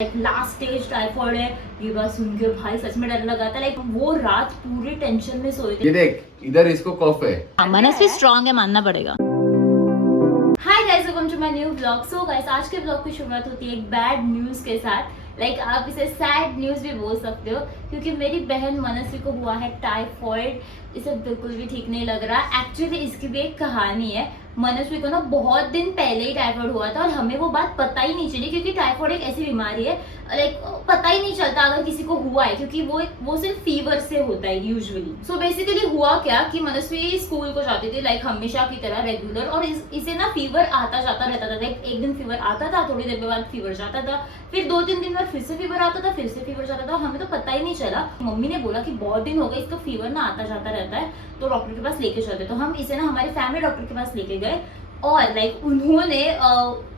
Last stage typhoid है। ये बात सुन के भाई सच में डर लगा था। वो रात पूरी टेंशन में सोए थे। ये देख इधर इसको कफ है। मनस्वी स्ट्रांग है, मानना पड़ेगा। Hi guys, welcome to my new vlog. So guys, आज के व्लॉग की शुरुआत होती है एक बैड न्यूज के साथ। आप इसे सैड न्यूज भी बोल सकते हो, क्योंकि मेरी बहन मनस्वी को हुआ है टाइफॉइड। इसे बिल्कुल भी ठीक नहीं लग रहा। एक्चुअली इसकी भी एक कहानी है। मनस्वी को ना बहुत दिन पहले ही टाइफॉइड हुआ था और हमें वो बात पता ही नहीं चली, क्योंकि टाइफॉइड एक ऐसी बीमारी है पता ही नहीं चलता अगर किसी को हुआ है, क्योंकि वो सिर्फ फीवर से होता है यूजुअली। सो बेसिकली हुआ क्या कि मनस्वी स्कूल को जाती थी हमेशा की तरह रेगुलर, और इसे ना फीवर आता जाता रहता था। एक दिन फीवर आता था, थोड़ी देर के बाद फीवर जाता था, फिर 2-3 दिन बाद फिर से फीवर आता था, फिर से फीवर जाता था। हमें तो पता ही नहीं चला। मम्मी ने बोला कि बहुत दिन हो गए, इसका फीवर ना आता जाता रहता है, तो डॉक्टर के पास लेके चलते। तो हम इसे ना हमारे फैमिली डॉक्टर के पास लेके गए और उन्होंने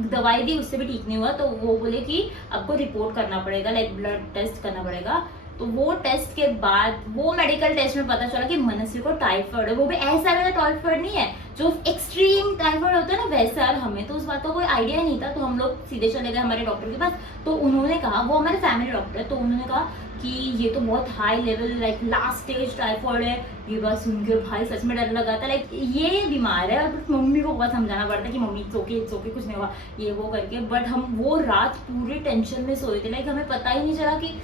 दवाई दी, उससे भी ठीक नहीं हुआ। तो वो बोले कि आपको रिपोर्ट करना पड़ेगा, ब्लड टेस्ट करना पड़ेगा। तो वो टेस्ट के बाद वो मेडिकल टेस्ट में पता चला कि मनस्वी को टाइफाइड है। वो भी ऐसा वाला टाइफाइड नहीं है जो एक्सट्रीम टाइफाइड होता है ना, वैसा। और हमें तो उस बात का कोई आइडिया नहीं था, तो हम लोग सीधे चले गए हमारे डॉक्टर के पास। तो उन्होंने कहा, वो हमारे फैमिली डॉक्टर है, तो उन्होंने कहा कि ये तो बहुत high level last stage typhoid है। ये बात सुन के भाई सच में डर लगा था। ये बीमार है। और मम्मी को बहुत समझाना पड़ता है कि मम्मी चौके कुछ नहीं हुआ, ये वो करके। बट हम वो रात पूरी टेंशन में सोए थे। हमें पता ही नहीं चला कि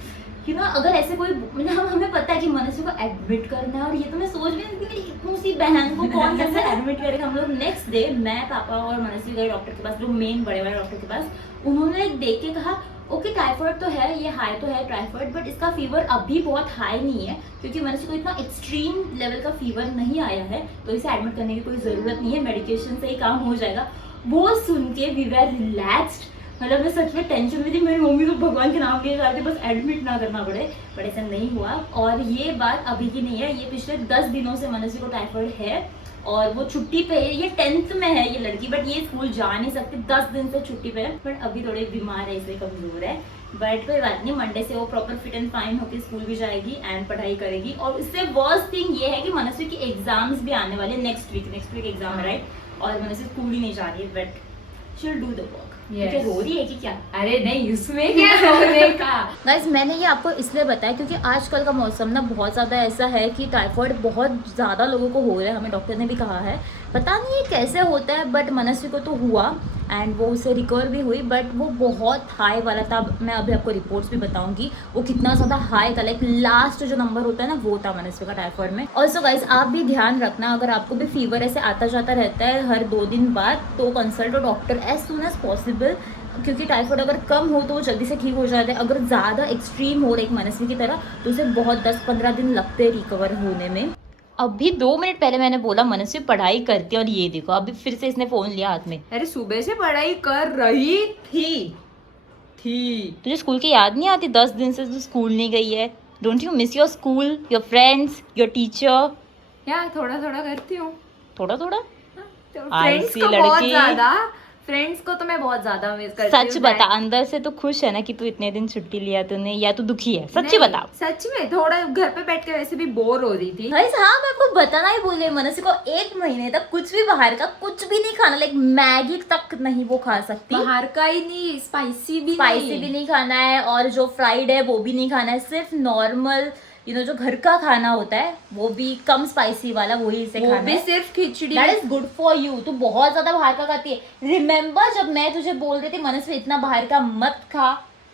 अगर ऐसे कोई हमें पता है कि मनस्वी को एडमिट करना है। और ये तो मैं सोच भी नहीं कि मेरी इतनी सी बहन को कौन कैसे एडमिट करेगा। हम लोग नेक्स्ट डे मैं, पापा और मनस्वी गए डॉक्टर के पास, जो मेन बड़े वाले डॉक्टर के पास। उन्होंने देख के कहा ओके टाइफॉइड तो है, ये हाई तो है टाइफॉइड, बट इसका फीवर अभी बहुत हाई नहीं है, क्योंकि मनस्वी को इतना एक्सट्रीम लेवल का फीवर नहीं आया है, तो इसे एडमिट करने की कोई जरूरत नहीं है, मेडिकेशन से ही काम हो जाएगा। वो सुन के वी वर रिलैक्स्ड। मैं सच में टेंशन में थी। मेरी मम्मी को भगवान के नाम लिए जा रही थी, बस एडमिट ना करना पड़े, बट ऐसा नहीं हुआ। और ये बात अभी की नहीं है, ये पिछले 10 दिनों से मनस्वी को टाइफॉइड है और वो छुट्टी पे है। ये 10th में है ये लड़की, बट ये स्कूल जा नहीं सकती, 10 दिन से छुट्टी पे है। बट अभी थोड़ी बीमार है, इसलिए कमजोर है। बट कोई बात नहीं, मंडे से वो प्रॉपर फिट एंड फाइन होकर स्कूल भी जाएगी एंड पढ़ाई करेगी। और इससे वर्स्ट थिंग ये है कि मनस्वी की एग्जाम्स भी आने वाले नेक्स्ट वीक एग्जाम है, राइट। और मनस्वी स्कूल ही नहीं जा रही है, but she will do the work. क्या रो रही है कि क्या? अरे नहीं, उसमें क्या रोने का। गाइस, मैंने ये आपको इसलिए बताया क्योंकि आजकल का मौसम ना बहुत ज़्यादा ऐसा है कि टाइफॉइड बहुत ज़्यादा लोगों को हो रहा है। हमें डॉक्टर ने भी कहा है, पता नहीं ये कैसे होता है, बट मनस्वी को तो हुआ एंड वो उससे रिकवर भी हुई, बट वो बहुत हाई वाला था। मैं अभी आपको रिपोर्ट्स भी बताऊंगी वो कितना ज़्यादा हाई था। लास्ट जो नंबर होता है ना, वो था मनस्वी का टाइफॉइड में। ऑल्सो गाइस, आप भी ध्यान रखना, अगर आपको भी फीवर ऐसे आता जाता रहता है हर 2 दिन बाद, तो consult doctor as soon as possible, क्योंकि टाइफॉइड अगर कम हो तो वो जल्दी से ठीक हो जाता है। अगर ज़्यादा एक्सट्रीम हो एक मनस्वी की तरह, तो उसे बहुत 10-15 दिन लगते हैं रिकवर होने में। अभी 2 मिनट पहले मैंने बोला मनस्वी पढ़ाई करती है, और ये देखो अभी फिर से इसने फोन लिया हाथ में। अरे सुबह से पढ़ाई कर रही थी। तुझे स्कूल की याद नहीं आती? 10 दिन से तू स्कूल नहीं गई है। Don't you miss your school, your friends, your teacher? यार थोड़ा थोड़ा करती हूँ। थोड़ा थोड़ा फ्रेंड्स को बहुत ज्यादा, फ्रेंड्स को तो मैं बहुत ज्यादा मिस करती हूँ। सच बता, अंदर से तो खुश है ना कि तू इतने दिन छुट्टी लिया तूने, या तू दुखी है? सच्ची बता। सच में थोड़ा घर पे बैठ के वैसे भी बोर हो रही थी। हाँ, मैं आपको बताना ही भूले, मनस्वी को 1 महीने तक कुछ भी बाहर का कुछ भी नहीं खाना। मैगी तक नहीं वो खा सकती। बाहर का ही नहीं, स्पाइसी भी नहीं खाना है, और जो फ्राइड है वो भी नहीं खाना है। सिर्फ नॉर्मल जो घर का खाना होता है, वो भी कम स्पाइसी वाला, वही इसे खाना है। भी सिर्फ खिचड़ी। That is good for you. तू बहुत ज्यादा बाहर का खाती है। रिमेम्बर जब मैं तुझे बोल रही थी मनस्वी इतना बाहर का मत खा,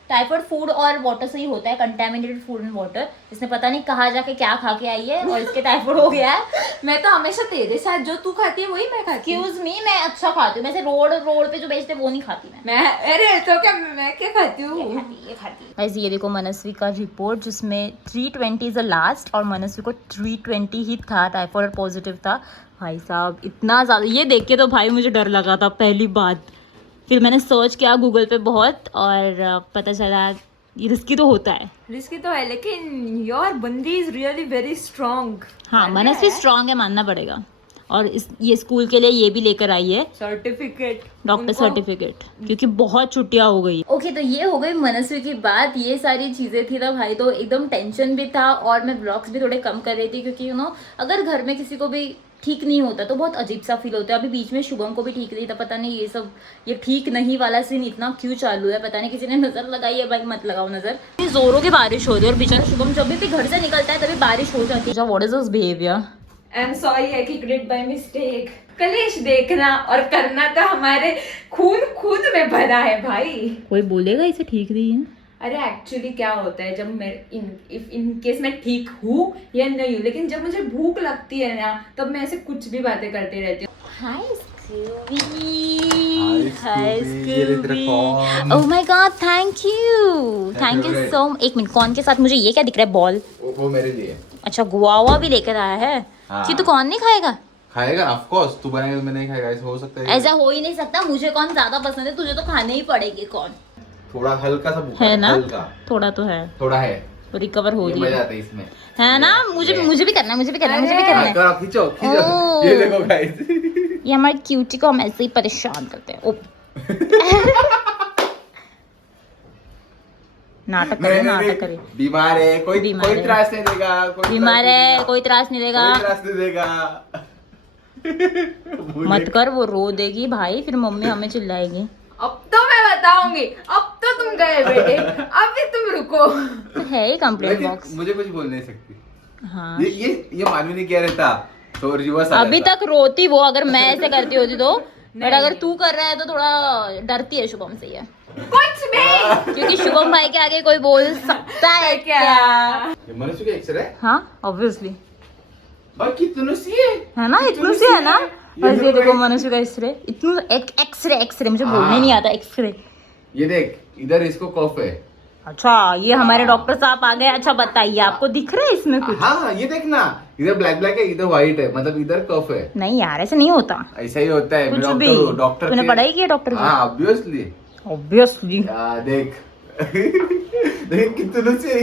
टाइफॉइड फूड और वाटर से ही होता है, कंटेमिनेटेड फूड एंड वाटर। इसने पता नहीं कहाँ जाके क्या खा के आई है और इसके टाइफॉइड हो गया है। मैं तो हमेशा तेरे साथ जो तू खाती है वही मैं खाती हूँ। एक्सक्यूज मी, मैं अच्छा खाती हूँ। वैसे रोड पे जो बेचते वो नहीं खाती मैं। अरे तो क्या, मैं क्या खाती हूँ? ये खाती। वैसे ये देखो मनस्वी का रिपोर्ट, जिसमें 320 इज द लास्ट, और मनस्वी को 320 ही था, टाइफॉइड पॉजिटिव था। भाई साहब इतना ज़्यादा, ये देख के तो भाई मुझे डर लगा था पहली बात। फिर मैंने सर्च किया गूगल पे बहुत, और पता चला ये रिस्की तो होता है। रिस्की तो है, लेकिन योर बंदी इज रियली वेरी स्ट्रॉन्ग। हाँ, मनस्वी स्ट्रांग है, मानना पड़ेगा। और ये स्कूल के लिए ये भी लेकर आई है सर्टिफिकेट, डॉक्टर सर्टिफिकेट, क्योंकि बहुत छुट्टियां हो गई। ओके, तो ये हो गई मनस्वी की बात। ये सारी चीजें थी ना भाई, तो एकदम टेंशन भी था, और मैं ब्लॉग्स भी थोड़े कम कर रही थी, क्योंकि अगर घर में किसी को भी ठीक नहीं होता तो बहुत अजीब सा फील होता है। अभी बीच में शुभम को भी ठीक नहीं था, पता नहीं ये सब ये ठीक नहीं वाला सीन इतना क्यों चालू है, पता नहीं किसी ने नजर लगाई है। भाई मत लगाओ नजर। जोरों की बारिश हो रही है और बेचारा शुभम जब भी घर से निकलता है तभी बारिश हो जाती है। What is this behaviour? I am sorry I kicked it by mistake. कलेश देखना और करना तो हमारे खून में भरा है भाई। कोई बोलेगा इसे ठीक नहीं है? अरे एक्चुअली क्या होता है, जब मैं इन केस मैं ठीक हूँ या नहीं हूँ, लेकिन जब मुझे भूख लगती है ना तब मैं ऐसे कुछ भी बातें करती रहती हूँ। Hi Scooby, hi Scooby, oh my God, thank you so much. एक मिनट, कौन के साथ मुझे ये क्या दिख रहा है? बॉल? वो मेरे लिए। अच्छा, गुआवा भी लेकर आया है। हाँ। कि तो कौन नहीं खाएगा? खाएगा ऑफ कोर्स, तू बनाएगा मैं नहीं खाएगा, ऐसा हो सकता है? ऐसा हो ही नहीं सकता। मुझे कौन ज्यादा पसंद है, तुझे तो खाने ही पड़ेगी। कौन थोड़ा हल्का सा भूखा है ना? हल्का थोड़ा तो है, थोड़ा है, रिकवर हो रही मजा है, आता है इसमें, है ना? मुझे भी करना है, मुझे भी करना है। करो, खींचो ओह। ये देखो गाइस, ये हमारे क्यूटी को हम ऐसे ही परेशान करते हैं। नाटक करे। बीमार है कोई, बीमार कोई है। त्रास नहीं देगा, बीमार है, कोई त्रास नहीं देगा। कोई त्रास नहीं देगा। मत कर, वो रो देगी भाई, फिर मम्मी हमें चिल्लाएगी। अब तो मैं बताऊंगी, अब तो तुम गए बेटे, अब भी तुम रुको। तो है ही कंप्लेंट लेकिन बॉक्स। मुझे कुछ बोल नहीं सकती। हाँ, ये मानवी ने क्या रहता तो रिवर्स अभी तक रोती वो, अगर मैं ऐसे करती होती तो। बट अगर तू कर रहा है तो थोड़ा डरती है शुभम से। ये कुछ भी, क्योंकि शुभम भाई के आगे कोई बोल सकता है क्या? ये मनुष्य का एक्सरे है हाँ ऑब्वियसली, और कितनों सी है ना? इतनू से है ना? बस ये देखो मनुष्य का एक्सरे, इतनू एक्सरे मुझे बोलने नहीं आता, एक्सरे। ये देख, इधर इसको कफ है। अच्छा, ये हमारे डॉक्टर साहब आ गए। अच्छा बताइए, आपको दिख रहा है इसमें कुछ? हाँ ये देखना, इधर ब्लैक ब्लैक है, इधर व्हाइट है, मतलब इधर कफ है। नहीं यार, ऐसे नहीं होता ऐसा ही होता है। कुछ मैं भी। डॉक्टर तूने पढ़ाई की है डॉक्टर की? हाँ ऑब्वियसली ऑब्वियसली। देख देख कितनों से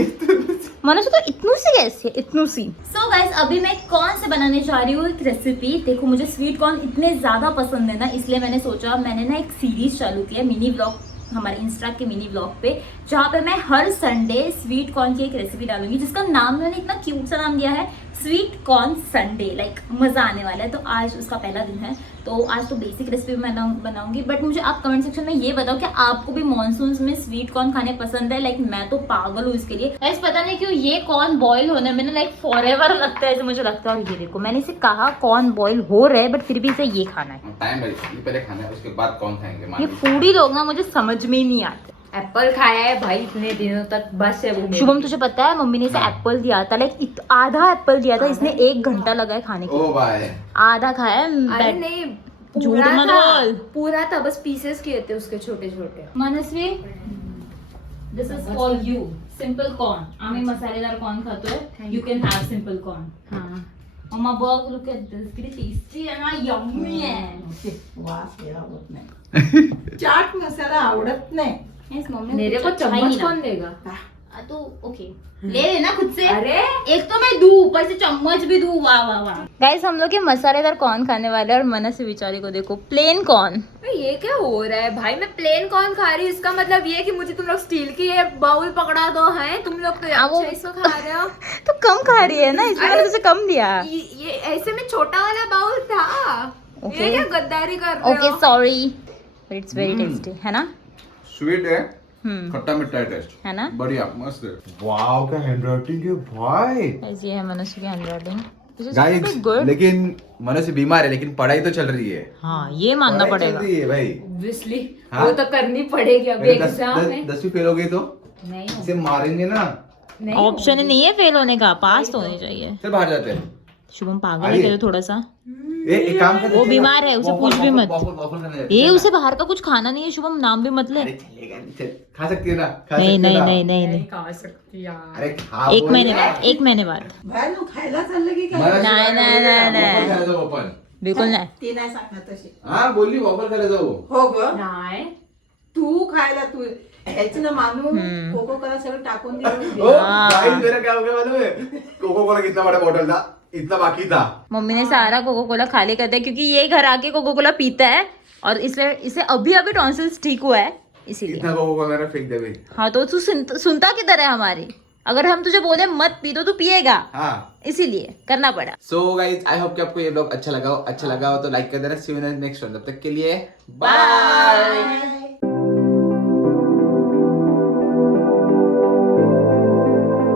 मनुष्य तो इतनू सी कैसे है? इतनू सी। सो गाइस, अभी मैं कौन से बनाने जा रही हूँ एक रेसिपी। देखो मुझे स्वीट कॉर्न इतने ज्यादा पसंद है ना, इसलिए मैंने सोचा, मैंने ना एक सीरीज चालू किया मिनी ब्लॉग, हमारे इंस्टा के मिनी ब्लॉग पे, जहाँ पे मैं हर संडे स्वीट कॉर्न की एक रेसिपी डालूंगी, जिसका नाम मैंने इतना क्यूट सा नाम दिया है, स्वीट कॉर्न संडे। लाइक मजा आने वाला है। तो आज उसका पहला दिन है, तो आज तो बेसिक रेसिपी बनाऊंगी। बट मुझे आप कमेंट सेक्शन में ये बताओ कि आपको भी मॉनसून में स्वीट कॉर्न खाने पसंद है? लाइक मैं तो पागल हूँ इसके लिए। गाइस पता नहीं क्यों ये कॉर्न बॉईल होने में ना लाइक फॉरएवर लगता है, ऐसे मुझे लगता है। और ये देखो, मैंने इसे कहा कॉर्न बॉईल हो रहे, बट फिर भी इसे ये खाना है। टाइम पहले खाना है, उसके बाद कौन खाएंगे? ये फूडी लोग ना मुझे समझ में ही नहीं आते। एप्पल खाया है भाई इतने दिनों तक, बस है वो। शुभम तुझे पता है, मम्मी ने इसे एप्पल दिया था, लाइक आधा एप्पल दिया था, इसने 1 घंटा लगा है खाने के ओ लिए। भाई, आधा खाया है। अरे नहीं, झूठ पूरा मत था, बोल। पूरा था, बस पीसेस किए थे उसके छोटे छोटे। Manasvi, this is for you, simple corn. आम्ही मसालेदार कॉर्न खातोय, you can have simple corn. हाँ, मम्मा बघ, लुक एट दिस, किती टेस्टी आहे ना, यम्मी आहे। वास यायला होत नाही. चाट मसाला आवडत नाही. यस मम्मी, मेरे को कुछ अच्छा ही चम्मच ना। कौन देगा? तो ओके, ले लेना खुद से। अरे एक तो मैं दूं, ऊपर से चम्मच भी दूं। वाह वाह वाह। गाइस हम लोग ये मसालेदार कॉर्न खाने वाले हैं, और मनस्वी बेचारी को देखो प्लेन कॉर्न। ये क्या हो रहा है भाई? मैं प्लेन कॉर्न खा रही हूँ, इसका मतलब ये है कि मुझे तुम लोग स्टील की ये बाउल पकड़ा दो है, तुम लोग तो वो- अच्छा इसको खा रहे हो। तो कम खा रही है ना, इसलिए मैंने तुझे कम दिया। ये ऐसे में छोटा वाला बाउल था। Okay. ये क्या गद्दारी कर रहे ओके हो? सॉरी, इट्स वेरी टेस्टी, है ना? स्वीट है, हम्म, खट्टा मीठा है टेस्ट, है ना? बढ़िया मस्त है। वाओ क्या हैंडराइटिंग है भाई ऐसी है मनुष्य की हैंडराइटिंग, गाइस। गुड। लेकिन मनुष्य बीमार है, लेकिन पढ़ाई तो चल रही है। हाँ ये मानना पढ़ाई चल पड़ेगा। रही है भाई। Obviously, हाँ? वो तो करनी पड़ेगी अभी एग्जाम में। 10वीं फेल हो गई तो नहीं इसे मारेंगे ना। नहीं ऑप्शन ही नहीं है फेल होने का, पास तो होनी चाहिए। चल बाहर जाते हैं। शुभम पागल अरे। है क्या थोड़ा सा? एक काम कर, वो बीमार है, उसे पूछ भी मत। waffle खाने जाते हैं। ये उसे बाहर का कुछ खाना नहीं है शुभम, नाम भी मत ले। अरे चलेगा, चल खा सकती है ना, खा नहीं सकती है नहीं ना। नहीं नहीं नहीं, खा सकती यार। अरे खा 1 बोल महीने ना। बाद, 1 महीने बाद। बाहेर तू खायला चाललं की काय? मनुष्य नाही, काय नाही, बोलली ना, नाही, नाही. waffle खायला जाऊ आपण. बिल्कुल नहीं। ती नाही सांगणार तशी. हा बोलली वॉफल खायला जाऊ. हो ग, नाही तू खायला तू ह्याच ना मानू हम्म. कोको कोला सगळं टाकून दिलं. ओ हाँ. गाइस मेरा क्या हो गया मालूम है? कोको कोला कितना बड़ा बॉटल था, इतना बाकी था। मम्मी ने सारा कोको कोला खाली कर दिया, क्योंकि ये घर आके कोको कोला पीता है, और इसलिए इसे अभी अभी टॉन्सिल्स ठीक हुआ है, इसीलिए। इतना कोको कोला मेरा फेंक दे भाई। हाँ तो तू सुनता किधर है हमारी? अगर हम तुझे बोले मत पी तो तू पिएगा, हाँ इसीलिए करना पड़ा। सो गाइज आई होप कि आपको ये ब्लॉग अच्छा लगा हो तो लाइक कर देना। सी यू नेक्स्ट वन, तब तक के लिए बाय।